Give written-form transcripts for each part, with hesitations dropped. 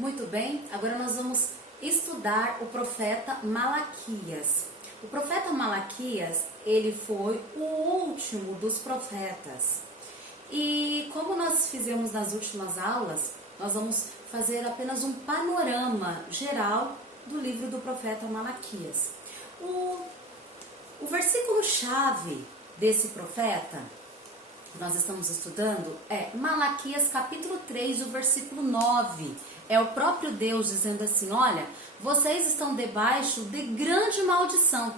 Muito bem, agora nós vamos estudar o profeta Malaquias. O profeta Malaquias, ele foi o último dos profetas. E como nós fizemos nas últimas aulas, nós vamos fazer apenas um panorama geral do livro do profeta Malaquias. O versículo-chave desse profeta que nós estamos estudando é Malaquias capítulo 3, o versículo 9. É o próprio Deus dizendo assim: olha, vocês estão debaixo de grande maldição,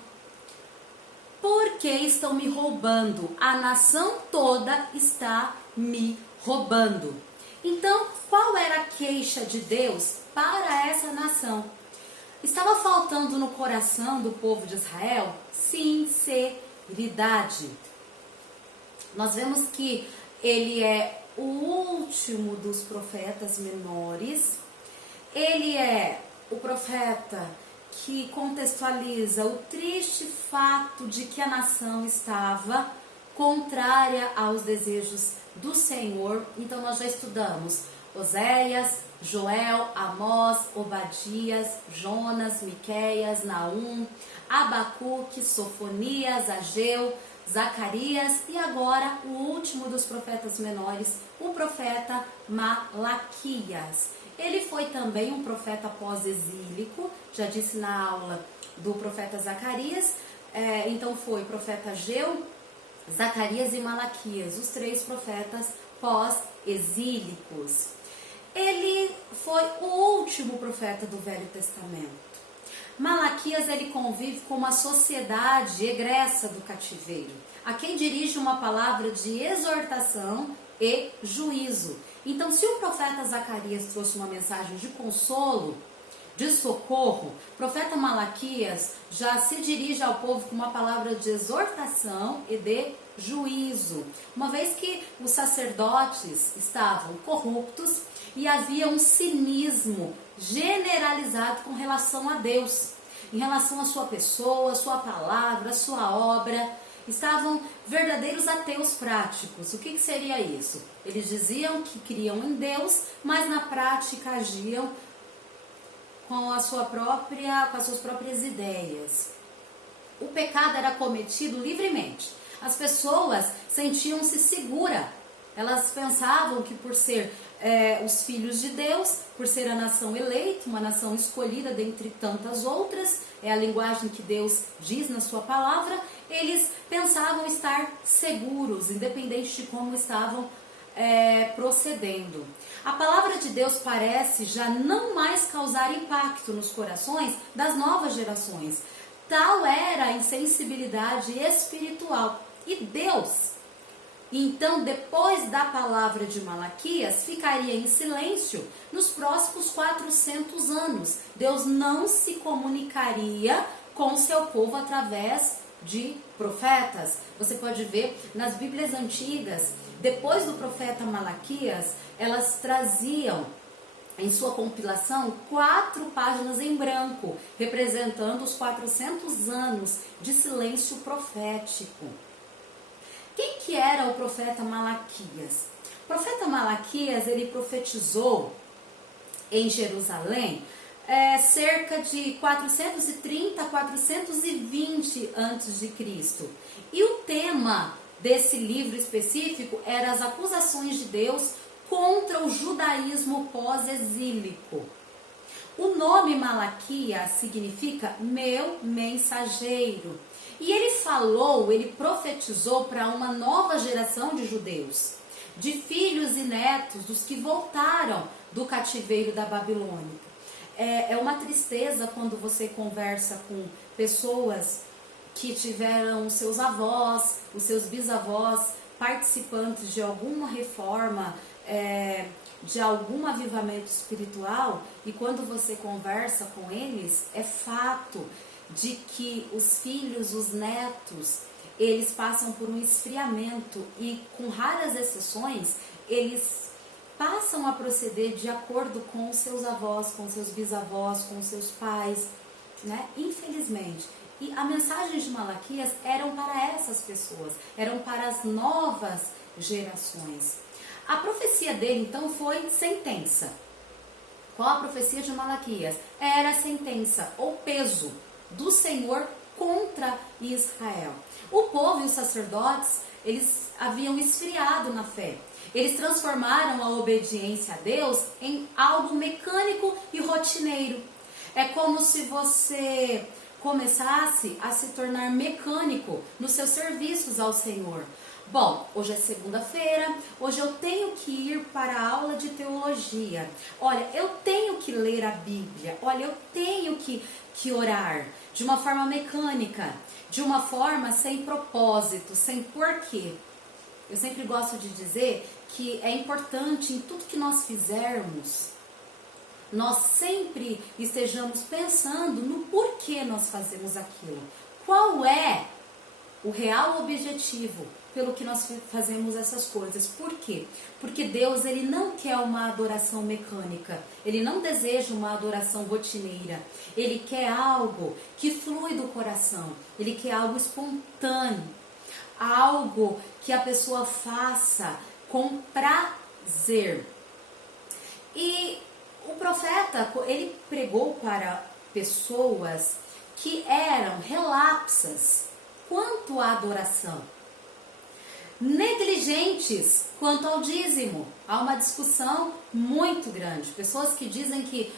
porque estão me roubando, a nação toda está me roubando. Então, qual era a queixa de Deus para essa nação? Estava faltando no coração do povo de Israel sinceridade. Nós vemos que ele é o último dos profetas menores. Ele é o profeta que contextualiza o triste fato de que a nação estava contrária aos desejos do Senhor. Então nós já estudamos Oséias, Joel, Amós, Obadias, Jonas, Miqueias, Naum, Abacuque, Sofonias, Ageu, Zacarias e agora o último dos profetas menores, o profeta Malaquias. Ele foi também um profeta pós-exílico, já disse na aula do profeta Zacarias, então foi profeta Ageu, Zacarias e Malaquias, os três profetas pós-exílicos. Ele foi o último profeta do Velho Testamento. Malaquias, ele convive com uma sociedade egressa do cativeiro, a quem dirige uma palavra de exortação e juízo. Então, se o profeta Zacarias trouxe uma mensagem de consolo, de socorro, o profeta Malaquias já se dirige ao povo com uma palavra de exortação e de juízo, uma vez que os sacerdotes estavam corruptos e havia um cinismo generalizado com relação a Deus, em relação à sua pessoa, à sua palavra, à sua obra. Estavam verdadeiros ateus práticos. O que seria isso? Eles diziam que criam em Deus, mas na prática agiam com as suas próprias ideias. O pecado era cometido livremente. As pessoas sentiam-se seguras. Elas pensavam que por ser os filhos de Deus, por ser a nação eleita, uma nação escolhida dentre tantas outras, é a linguagem que Deus diz na sua palavra, eles pensavam estar seguros, independente de como estavam procedendo. A palavra de Deus parece já não mais causar impacto nos corações das novas gerações. Tal era a insensibilidade espiritual. E Deus, então, depois da palavra de Malaquias, ficaria em silêncio nos próximos 400 anos. Deus não se comunicaria com seu povo através de profetas. Você pode ver nas Bíblias antigas, depois do profeta Malaquias, elas traziam em sua compilação 4 páginas em branco, representando os 400 anos de silêncio profético. Quem que era o profeta Malaquias? O profeta Malaquias, ele profetizou em Jerusalém cerca de 430 a 420 a.C. E o tema desse livro específico era as acusações de Deus contra o judaísmo pós-exílico. O nome Malaquias significa meu mensageiro. E ele profetizou para uma nova geração de judeus, de filhos e netos dos que voltaram do cativeiro da Babilônia. É uma tristeza quando você conversa com pessoas que tiveram os seus avós, os seus bisavós participantes de alguma reforma, de algum avivamento espiritual, e quando você conversa com eles, é fato de que os filhos, os netos, eles passam por um esfriamento e, com raras exceções, eles passam a proceder de acordo com os seus avós, com seus bisavós, com seus pais, né? Infelizmente. E a mensagem de Malaquias eram para essas pessoas, eram para as novas gerações. A profecia dele, então, foi sentença. Qual a profecia de Malaquias? Era a sentença ou peso do Senhor contra Israel. O povo e os sacerdotes, eles haviam esfriado na fé. Eles transformaram a obediência a Deus em algo mecânico e rotineiro. É como se você começasse a se tornar mecânico nos seus serviços ao Senhor. Bom, hoje é segunda-feira, hoje eu tenho que ir para a aula de teologia. Olha, eu tenho que ler a Bíblia. Olha, eu tenho que orar de uma forma mecânica, de uma forma sem propósito, sem porquê. Eu sempre gosto de dizer que é importante em tudo que nós fizermos, nós sempre estejamos pensando no porquê nós fazemos aquilo. Qual é o real objetivo pelo que nós fazemos essas coisas? Por quê? Porque Deus, ele não quer uma adoração mecânica. Ele não deseja uma adoração rotineira. Ele quer algo que flui do coração. Ele quer algo espontâneo. Algo que a pessoa faça com prazer. E o profeta, ele pregou para pessoas que eram relapsas quanto à adoração, negligentes quanto ao dízimo. Há uma discussão muito grande. Pessoas que dizem que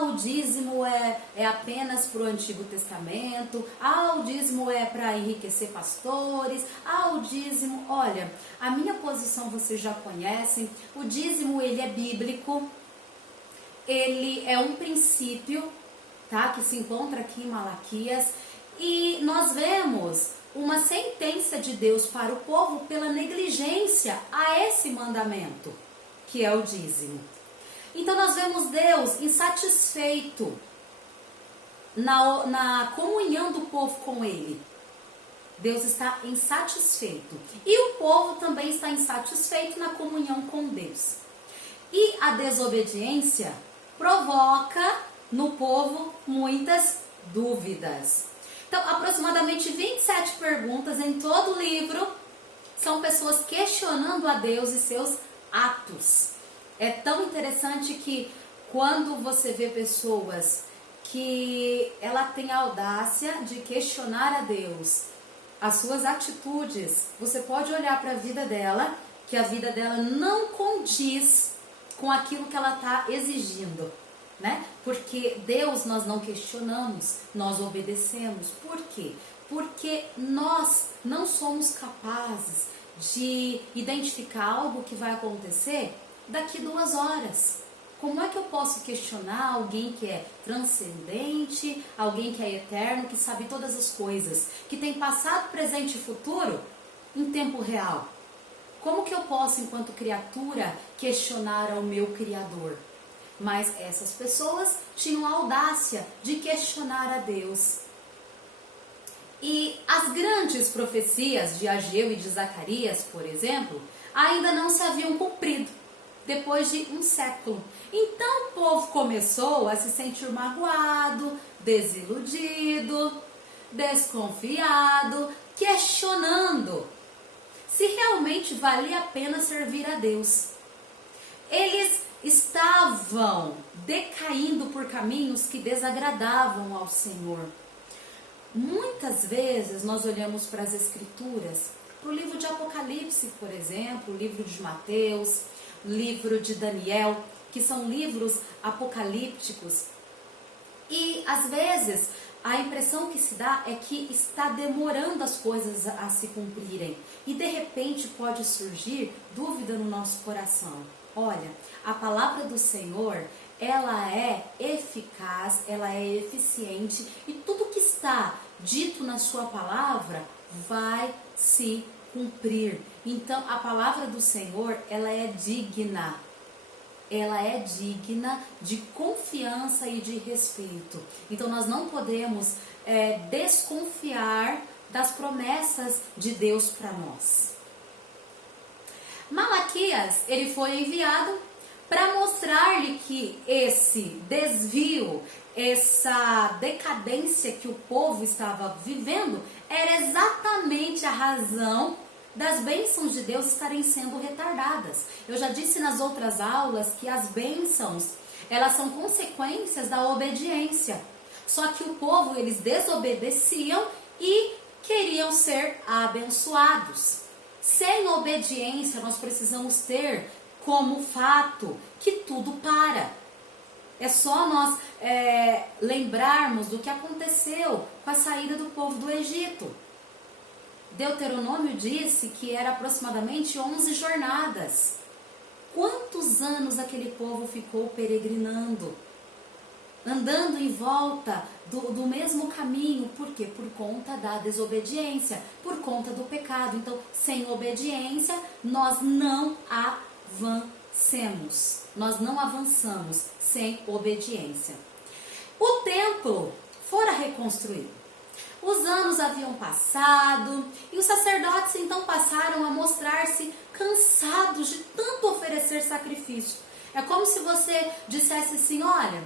o dízimo é apenas para o Antigo Testamento, o dízimo é para enriquecer pastores, o dízimo... Olha, a minha posição vocês já conhecem. O dízimo, ele é bíblico, ele é um princípio, tá, que se encontra aqui em Malaquias, e nós vemos uma sentença de Deus para o povo pela negligência a esse mandamento, que é o dízimo. Então nós vemos Deus insatisfeito na comunhão do povo com Ele. Deus está insatisfeito. E o povo também está insatisfeito na comunhão com Deus. E a desobediência provoca no povo muitas dúvidas. Então, aproximadamente 27 perguntas em todo o livro são pessoas questionando a Deus e seus atos. É tão interessante que quando você vê pessoas que ela tem a audácia de questionar a Deus, as suas atitudes, você pode olhar para a vida dela, que a vida dela não condiz com aquilo que ela está exigindo, né? Porque Deus nós não questionamos, nós obedecemos. Por quê? Porque nós não somos capazes de identificar algo que vai acontecer daqui 2 horas. Como é que eu posso questionar alguém que é transcendente, alguém que é eterno, que sabe todas as coisas, que tem passado, presente e futuro em tempo real? Como que eu posso, enquanto criatura, questionar ao meu Criador? Mas essas pessoas tinham a audácia de questionar a Deus. E as grandes profecias de Ageu e de Zacarias, por exemplo, ainda não se haviam cumprido, depois de 1 século. Então o povo começou a se sentir magoado, desiludido, desconfiado, questionando se realmente valia a pena servir a Deus. Eles estavam decaindo por caminhos que desagradavam ao Senhor. Muitas vezes nós olhamos para as Escrituras, para o livro de Apocalipse, por exemplo, o livro de Mateus, livro de Daniel, que são livros apocalípticos, e às vezes a impressão que se dá é que está demorando as coisas a se cumprirem, e de repente pode surgir dúvida no nosso coração. Olha, a palavra do Senhor, ela é eficaz, ela é eficiente, e tudo que está dito na sua palavra vai se cumprir. Então, a palavra do Senhor, ela é digna de confiança e de respeito. Então, nós não podemos desconfiar das promessas de Deus para nós. Malaquias, ele foi enviado para mostrar-lhe que esse desvio, essa decadência que o povo estava vivendo, era exatamente a razão das bênçãos de Deus estarem sendo retardadas. Eu já disse nas outras aulas que as bênçãos, elas são consequências da obediência. Só que o povo, eles desobedeciam e queriam ser abençoados. Sem obediência, nós precisamos ter como fato que tudo para. É só nós lembrarmos do que aconteceu com a saída do povo do Egito. Deuteronômio disse que era aproximadamente 11 jornadas. Quantos anos aquele povo ficou peregrinando? Andando em volta do mesmo caminho. Por quê? Por conta da desobediência, por conta do pecado. Então, sem obediência, nós não avancemos. Nós não avançamos sem obediência. O templo fora reconstruído. Os anos haviam passado e os sacerdotes então passaram a mostrar-se cansados de tanto oferecer sacrifício. É como se você dissesse assim: olha,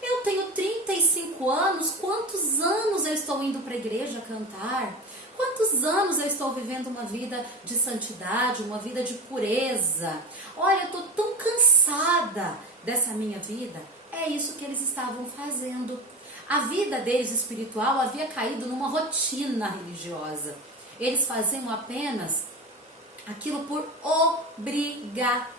eu tenho 35 anos, quantos anos eu estou indo para a igreja cantar? Quantos anos eu estou vivendo uma vida de santidade, uma vida de pureza? Olha, eu estou tão cansada dessa minha vida. É isso que eles estavam fazendo. A vida deles espiritual havia caído numa rotina religiosa. Eles faziam apenas aquilo por obrigação.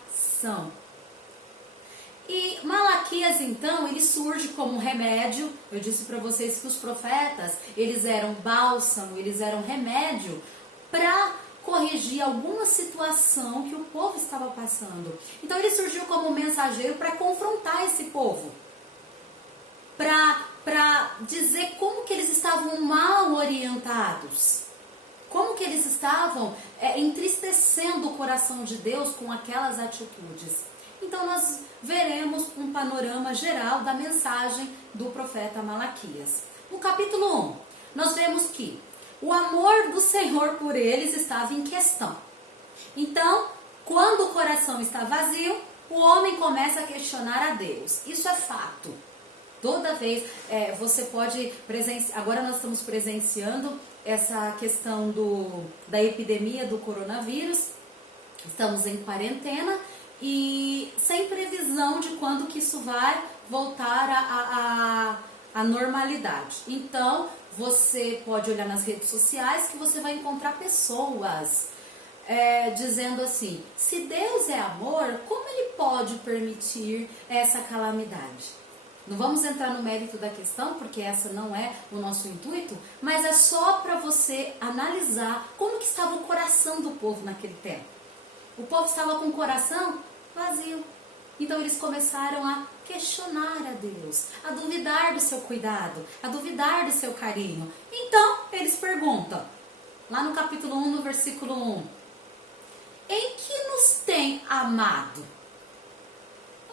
E Malaquias, então, ele surge como um remédio. Eu disse para vocês que os profetas, eles eram bálsamo, eles eram remédio para corrigir alguma situação que o povo estava passando. Então ele surgiu como mensageiro para confrontar esse povo. Para dizer como que eles estavam mal orientados. Como que eles estavam entristecendo o coração de Deus com aquelas atitudes. Então nós veremos um panorama geral da mensagem do profeta Malaquias. No capítulo 1, nós vemos que o amor do Senhor por eles estava em questão. Então, quando o coração está vazio, o homem começa a questionar a Deus. Isso é fato. Toda vez você pode presenciar. Agora nós estamos presenciando essa questão da epidemia do coronavírus. Estamos em quarentena e sem previsão de quando que isso vai voltar à normalidade. Então, você pode olhar nas redes sociais que você vai encontrar pessoas dizendo assim: se Deus é amor, como Ele pode permitir essa calamidade? Não vamos entrar no mérito da questão, porque essa não é o nosso intuito, mas é só para você analisar como que estava o coração do povo naquele tempo. O povo estava com o coração vazio. Então eles começaram a questionar a Deus, a duvidar do seu cuidado, a duvidar do seu carinho. Então eles perguntam, lá no capítulo 1, no versículo 1, em que nos tem amado?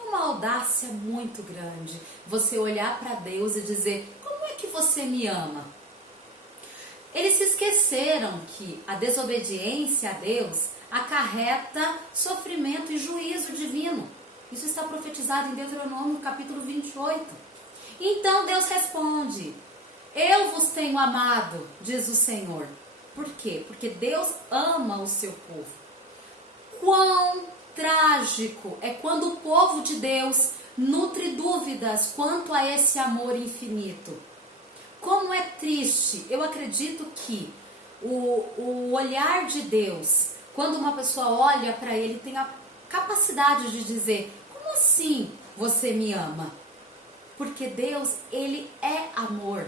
Uma audácia muito grande, você olhar para Deus e dizer: como é que você me ama? Eles se esqueceram que a desobediência a Deus acarreta sofrimento e juízo divino. Isso está profetizado em Deuteronômio capítulo 28. Então Deus responde: eu vos tenho amado, diz o Senhor. Por quê? Porque Deus ama o seu povo. Quão trágico é quando o povo de Deus nutre dúvidas quanto a esse amor infinito. Como é triste. Eu acredito que o olhar de Deus, quando uma pessoa olha para ele, tem a capacidade de dizer: como assim você me ama? Porque Deus, ele é amor.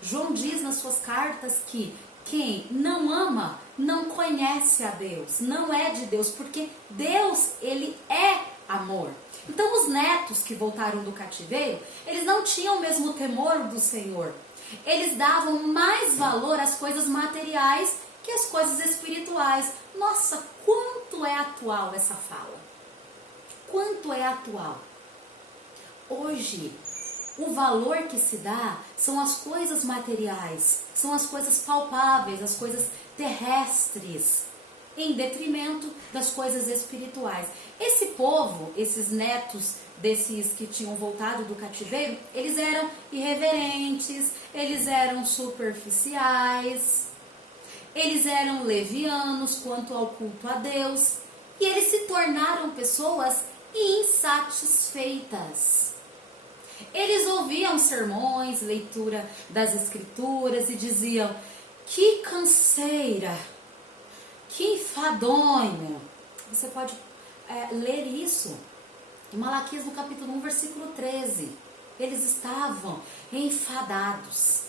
João diz nas suas cartas que quem não ama não conhece a Deus, não é de Deus, porque Deus, ele é amor. Então os netos que voltaram do cativeiro, eles não tinham o mesmo temor do Senhor. Eles davam mais valor às coisas materiais que às coisas espirituais. Nossa, quanto é atual essa fala? Quanto é atual? Hoje, o valor que se dá são as coisas materiais, são as coisas palpáveis, as coisas terrestres, em detrimento das coisas espirituais. Esse povo, esses netos desses que tinham voltado do cativeiro, eles eram irreverentes, eles eram superficiais, eles eram levianos quanto ao culto a Deus, e eles se tornaram pessoas insatisfeitas. satisfeitas. Eles ouviam sermões, leitura das escrituras e diziam: que canseira, que enfadonho. Você pode ler isso em Malaquias no capítulo 1, versículo 13. Eles estavam enfadados.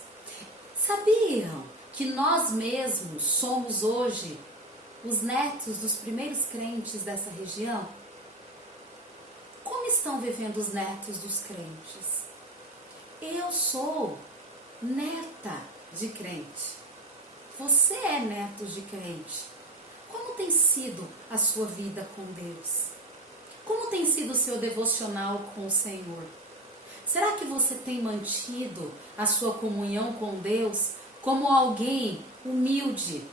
Sabiam que nós mesmos somos hoje os netos dos primeiros crentes dessa região? Como estão vivendo os netos dos crentes? Eu sou neta de crente. Você é neto de crente. Como tem sido a sua vida com Deus? Como tem sido o seu devocional com o Senhor? Será que você tem mantido a sua comunhão com Deus como alguém humilde,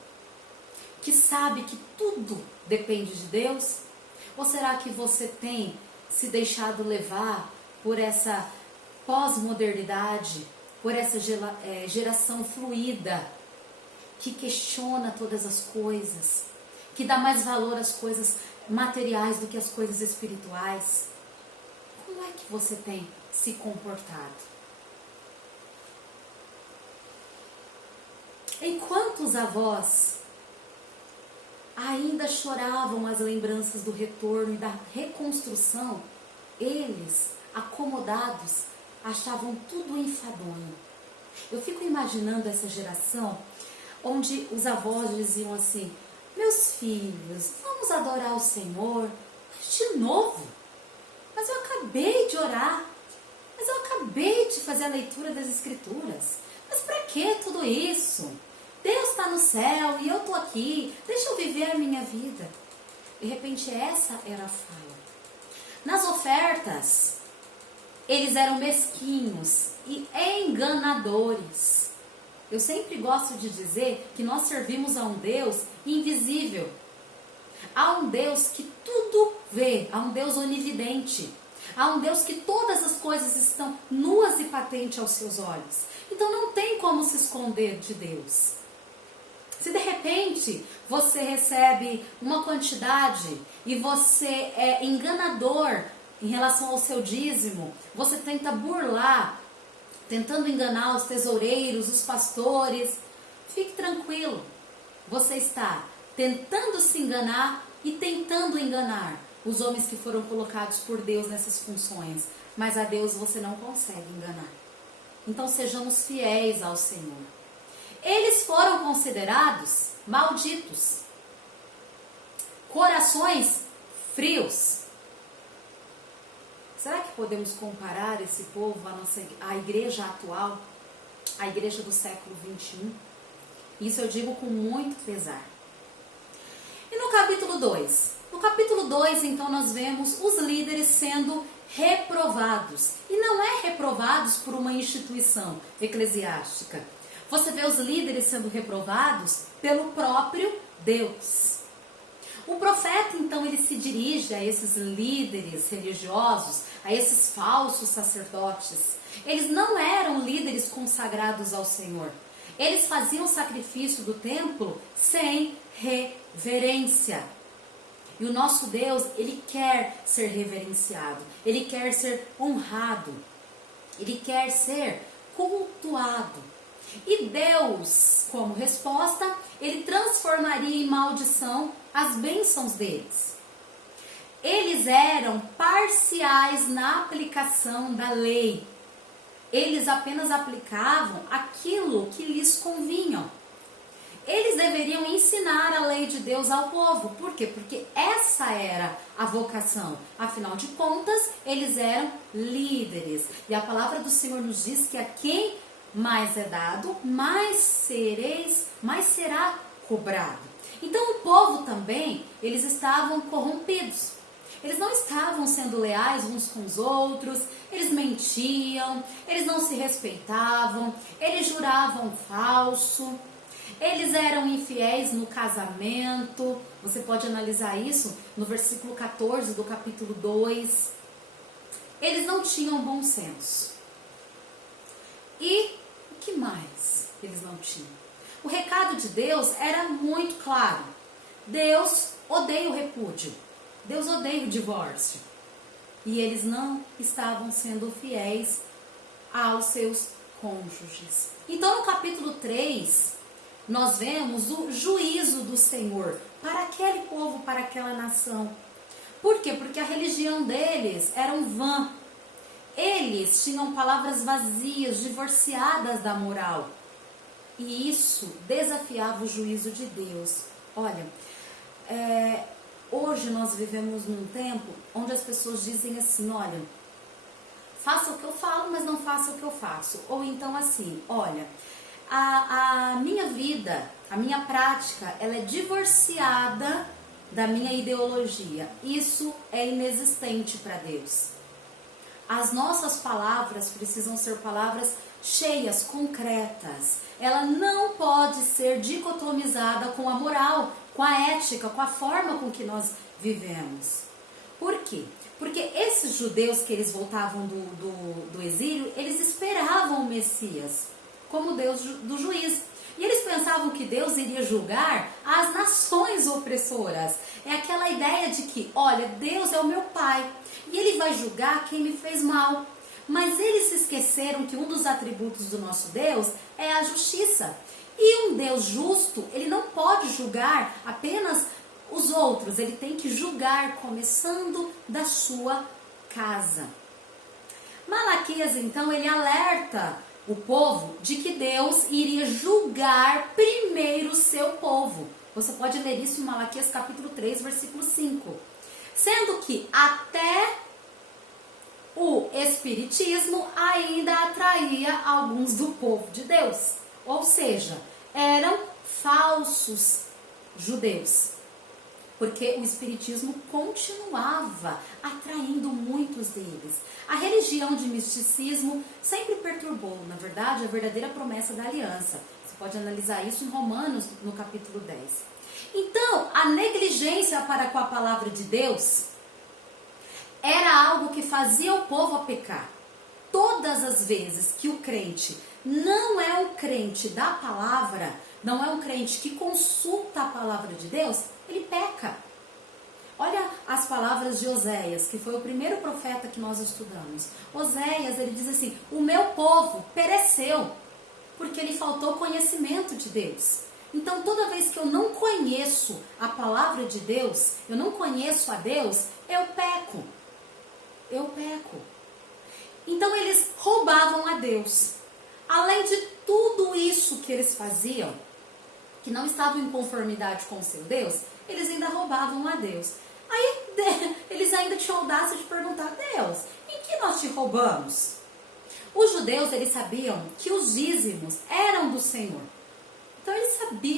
que sabe que tudo depende de Deus? Ou será que você tem se deixado levar por essa pós-modernidade, por essa geração fluida, que questiona todas as coisas, que dá mais valor às coisas materiais do que às coisas espirituais? Como é que você tem se comportado? Enquanto os avós ainda choravam as lembranças do retorno e da reconstrução, eles, acomodados, achavam tudo enfadonho. Eu fico imaginando essa geração onde os avós diziam assim: meus filhos, vamos adorar o Senhor, mas de novo? Mas eu acabei de orar, mas eu acabei de fazer a leitura das escrituras, mas para que tudo isso? Deus está no céu e eu estou aqui, deixa eu viver a minha vida. De repente essa era a fala. Nas ofertas, eles eram mesquinhos e enganadores. Eu sempre gosto de dizer que nós servimos a um Deus invisível, a um Deus que tudo vê, a um Deus onividente, a um Deus que todas as coisas estão nuas e patentes aos seus olhos. Então não tem como se esconder de Deus. Se de repente você recebe uma quantidade e você é enganador em relação ao seu dízimo, você tenta burlar, tentando enganar os tesoureiros, os pastores, fique tranquilo. Você está tentando se enganar e tentando enganar os homens que foram colocados por Deus nessas funções, mas a Deus você não consegue enganar. Então sejamos fiéis ao Senhor. Eles foram considerados malditos, corações frios. Será que podemos comparar esse povo à igreja atual, à igreja do século 21? Isso eu digo com muito pesar. E no capítulo 2? No capítulo 2, então, nós vemos os líderes sendo reprovados. E não é reprovados por uma instituição eclesiástica. Você vê os líderes sendo reprovados pelo próprio Deus. O profeta, então, ele se dirige a esses líderes religiosos, a esses falsos sacerdotes. Eles não eram líderes consagrados ao Senhor. Eles faziam o sacrifício do templo sem reverência. E o nosso Deus, ele quer ser reverenciado. Ele quer ser honrado. Ele quer ser cultuado. E Deus, como resposta, ele transformaria em maldição as bênçãos deles. Eles eram parciais na aplicação da lei. Eles apenas aplicavam aquilo que lhes convinha. Eles deveriam ensinar a lei de Deus ao povo. Por quê? Porque essa era a vocação. Afinal de contas, eles eram líderes. E a palavra do Senhor nos diz que a quem mais é dado, mais será cobrado. Então o povo também, eles estavam corrompidos. Eles não estavam sendo leais uns com os outros, eles mentiam, eles não se respeitavam, eles juravam falso, eles eram infiéis no casamento. Você pode analisar isso no versículo 14 do capítulo 2. Eles não tinham bom senso. E o que mais eles não tinham? O recado de Deus era muito claro. Deus odeia o repúdio. Deus odeia o divórcio. e eles não estavam sendo fiéis aos seus cônjuges. Então, no capítulo 3, nós vemos o juízo do Senhor para aquele povo, para aquela nação. Por quê? Porque a religião deles era um vã. Eles tinham palavras vazias, divorciadas da moral. E isso desafiava o juízo de Deus. Olha, hoje nós vivemos num tempo onde as pessoas dizem assim, olha, faça o que eu falo, mas não faça o que eu faço. Ou então assim, olha, a minha vida, a minha prática, ela é divorciada da minha ideologia. Isso é inexistente para Deus. As nossas palavras precisam ser palavras cheias, concretas. Ela não pode ser dicotomizada com a moral, com a ética, com a forma com que nós vivemos. Por quê? Porque esses judeus que eles voltavam do exílio, eles esperavam o Messias como Deus do juízo. E eles pensavam que Deus iria julgar as nações opressoras. É aquela ideia de que, olha, Deus é o meu pai e ele vai julgar quem me fez mal. Mas eles se esqueceram que um dos atributos do nosso Deus é a justiça. E um Deus justo, ele não pode julgar apenas os outros, ele tem que julgar começando da sua casa. Malaquias, então, ele alerta o povo de que Deus iria julgar primeiro o seu povo. Você pode ler isso em Malaquias capítulo 3, versículo 5. Sendo que até o espiritismo ainda atraía alguns do povo de Deus. Ou seja, eram falsos judeus. Porque o espiritismo continuava atraindo muitos deles. A religião de misticismo sempre perturbou, na verdade, a verdadeira promessa da aliança. Você pode analisar isso em Romanos, no capítulo 10. Então, a negligência para com a palavra de Deus era algo que fazia o povo a pecar. Todas as vezes que o crente não é um crente da palavra, não é um crente que consulta a palavra de Deus, ele peca. Olha as palavras de Oséias, que foi o primeiro profeta que nós estudamos. Oséias, ele diz assim, o meu povo pereceu, porque lhe faltou conhecimento de Deus. Então, toda vez que eu não conheço a palavra de Deus, eu não conheço a Deus, eu peco. Eu peco. Então, eles roubavam a Deus. Além de tudo isso que eles faziam, que não estavam em conformidade com o seu Deus, eles ainda roubavam a Deus. Aí eles ainda tinham audácia de perguntar a Deus, em que nós te roubamos? Os judeus, eles sabiam que os dízimos eram do Senhor. Então eles sabiam